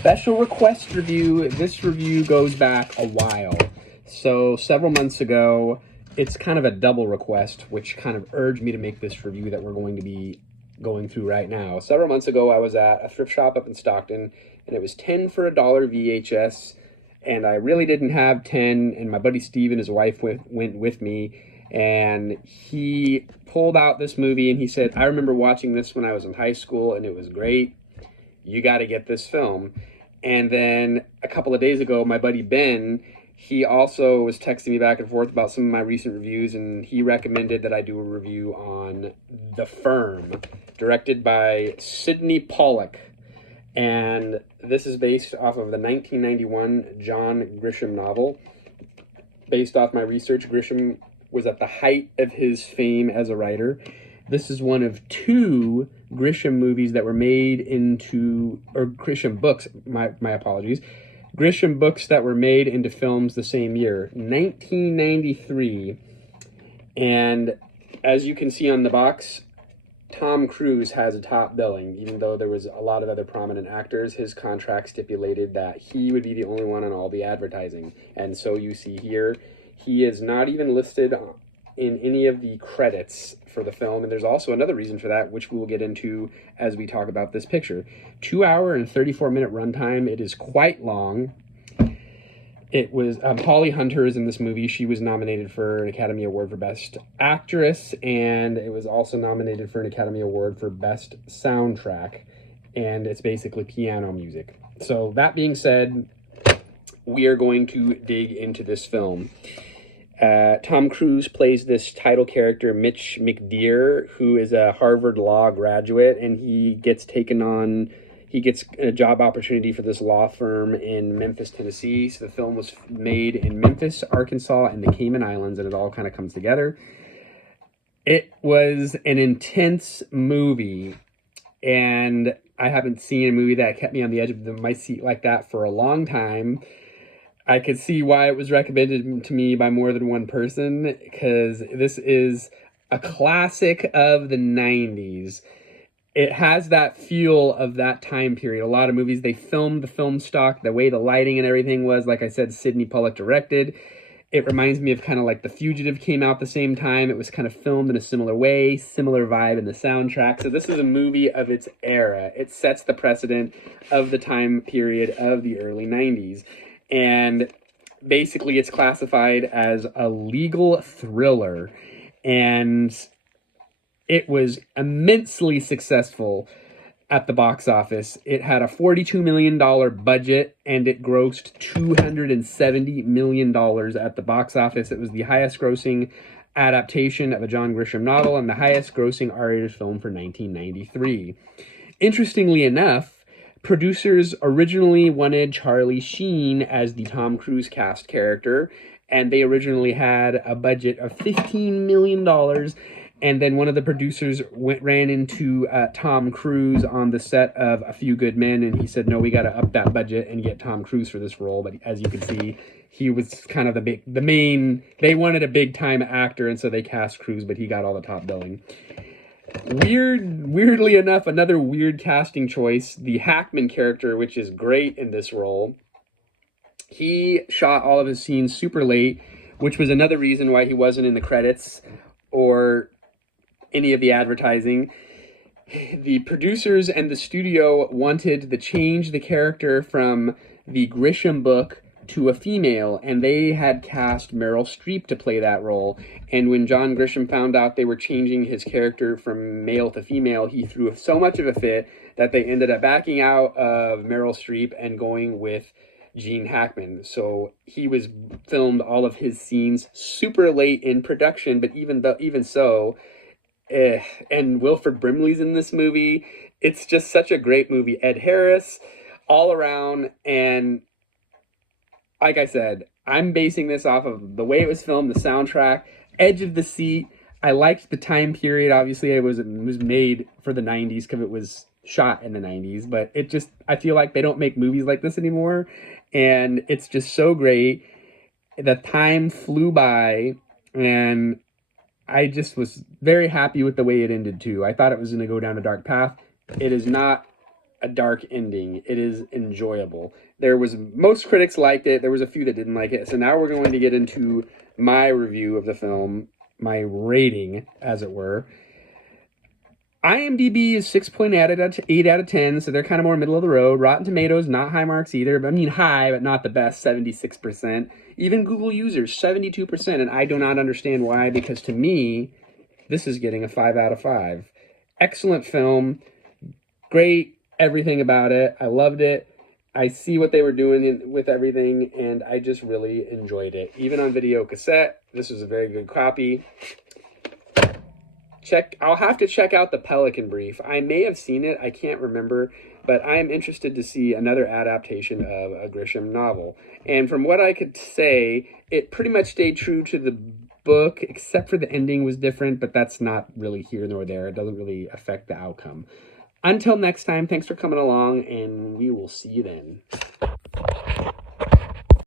special request review. This review goes back a while. So several months ago, it's kind of a double request, which kind of urged me to make this review that we're going to be going through right now. Several months ago, I was at a thrift shop up in Stockton, and it was 10 for a dollar VHS, and I really didn't have 10, and my buddy Steve and his wife went with me, and he pulled out this movie, and he said, I remember watching this when I was in high school, and it was great. You got to get this film. And then a couple of days ago, my buddy Ben, he also was texting me back and forth about some of my recent reviews, and he recommended that I do a review on The Firm, directed by Sydney Pollack. And this is based off of the 1991 John Grisham novel. Based off my research, Grisham was at the height of his fame as a writer. This is one of two Grisham movies that were made into, or Grisham books, my apologies, Grisham books that were made into films the same year, 1993. And as you can see on the box, Tom Cruise has a top billing. Even though there was a lot of other prominent actors, his contract stipulated that he would be the only one on all the advertising. And so you see here, he is not even listed in any of the credits for the film, and there's also another reason for that, which we will get into as we talk about this picture. 2 hour and 34-minute runtime. It is quite long. It was Holly Hunter is in this movie. She was nominated for an Academy Award for Best Actress, and it was also nominated for an Academy Award for Best Soundtrack, and it's basically piano music. So that being said, we are going to dig into this film. Tom Cruise plays this title character, Mitch McDeere, who is a Harvard Law graduate, and he gets a job opportunity for this law firm in Memphis, Tennessee. So the film was made in Memphis, Arkansas, and the Cayman Islands, and it all kind of comes together. It was an intense movie, and I haven't seen a movie that kept me on the edge of my seat like that for a long time. I could see why it was recommended to me by more than one person, because this is a classic of the 90s. It has that feel of that time period. A lot of movies, they filmed the film stock, the way the lighting and everything was. Like I said, Sydney Pollack directed. It reminds me of kind of like The Fugitive came out the same time. It was kind of filmed in a similar way, similar vibe in the soundtrack. So this is a movie of its era. It sets the precedent of the time period of the early 90s. And basically it's classified as a legal thriller, and it was immensely successful at the box office. It had a $42 million budget, and it grossed $270 million at the box office. It was the highest grossing adaptation of a John Grisham novel and the highest grossing R-rated film for 1993. Interestingly enough, producers originally wanted Charlie Sheen as the Tom Cruise cast character, and they originally had a budget of $15 million. And then one of the producers ran into Tom Cruise on the set of A Few Good Men, and he said, no, we got to up that budget and get Tom Cruise for this role. But as you can see, he was kind of the main, they wanted a big time actor, and so they cast Cruise, but he got all the top billing. Weirdly enough, another weird casting choice, the Hackman character, which is great in this role. He shot all of his scenes super late, which was another reason why he wasn't in the credits or any of the advertising. The producers and the studio wanted to change the character from the Grisham book to a female, and they had cast Meryl Streep to play that role. And when John Grisham found out they were changing his character from male to female, he threw so much of a fit that they ended up backing out of Meryl Streep and going with Gene Hackman. So he was filmed all of his scenes super late in production, but even so, and Wilford Brimley's in this movie. It's just such a great movie. Ed Harris, all around. And like I said, I'm basing this off of the way it was filmed, the soundtrack, edge of the seat. I liked the time period. Obviously, it was made for the 90s because it was shot in the 90s. But I feel like they don't make movies like this anymore. And it's just so great. The time flew by, and I just was very happy with the way it ended too. I thought it was going to go down a dark path. It is not a dark ending. It is enjoyable. Most critics liked it. There was a few that didn't like it. So now we're going to get into my review of the film, my rating, as it were. IMDb is 6.8 out of 10, so they're kind of more middle of the road. Rotten Tomatoes, not high marks either. But I mean, high, but not the best, 76%. Even Google users, 72%, and I do not understand why, because to me, this is getting a 5 out of 5. Excellent film. Great everything about it. I loved it. I see what they were doing with everything, and I just really enjoyed it. Even on video cassette, this was a very good copy. I'll have to check out the Pelican Brief. I may have seen it, I can't remember, but I'm interested to see another adaptation of a Grisham novel. And from what I could say, it pretty much stayed true to the book, except for the ending was different, but that's not really here nor there. It doesn't really affect the outcome. Until next time, thanks for coming along, and we will see you then.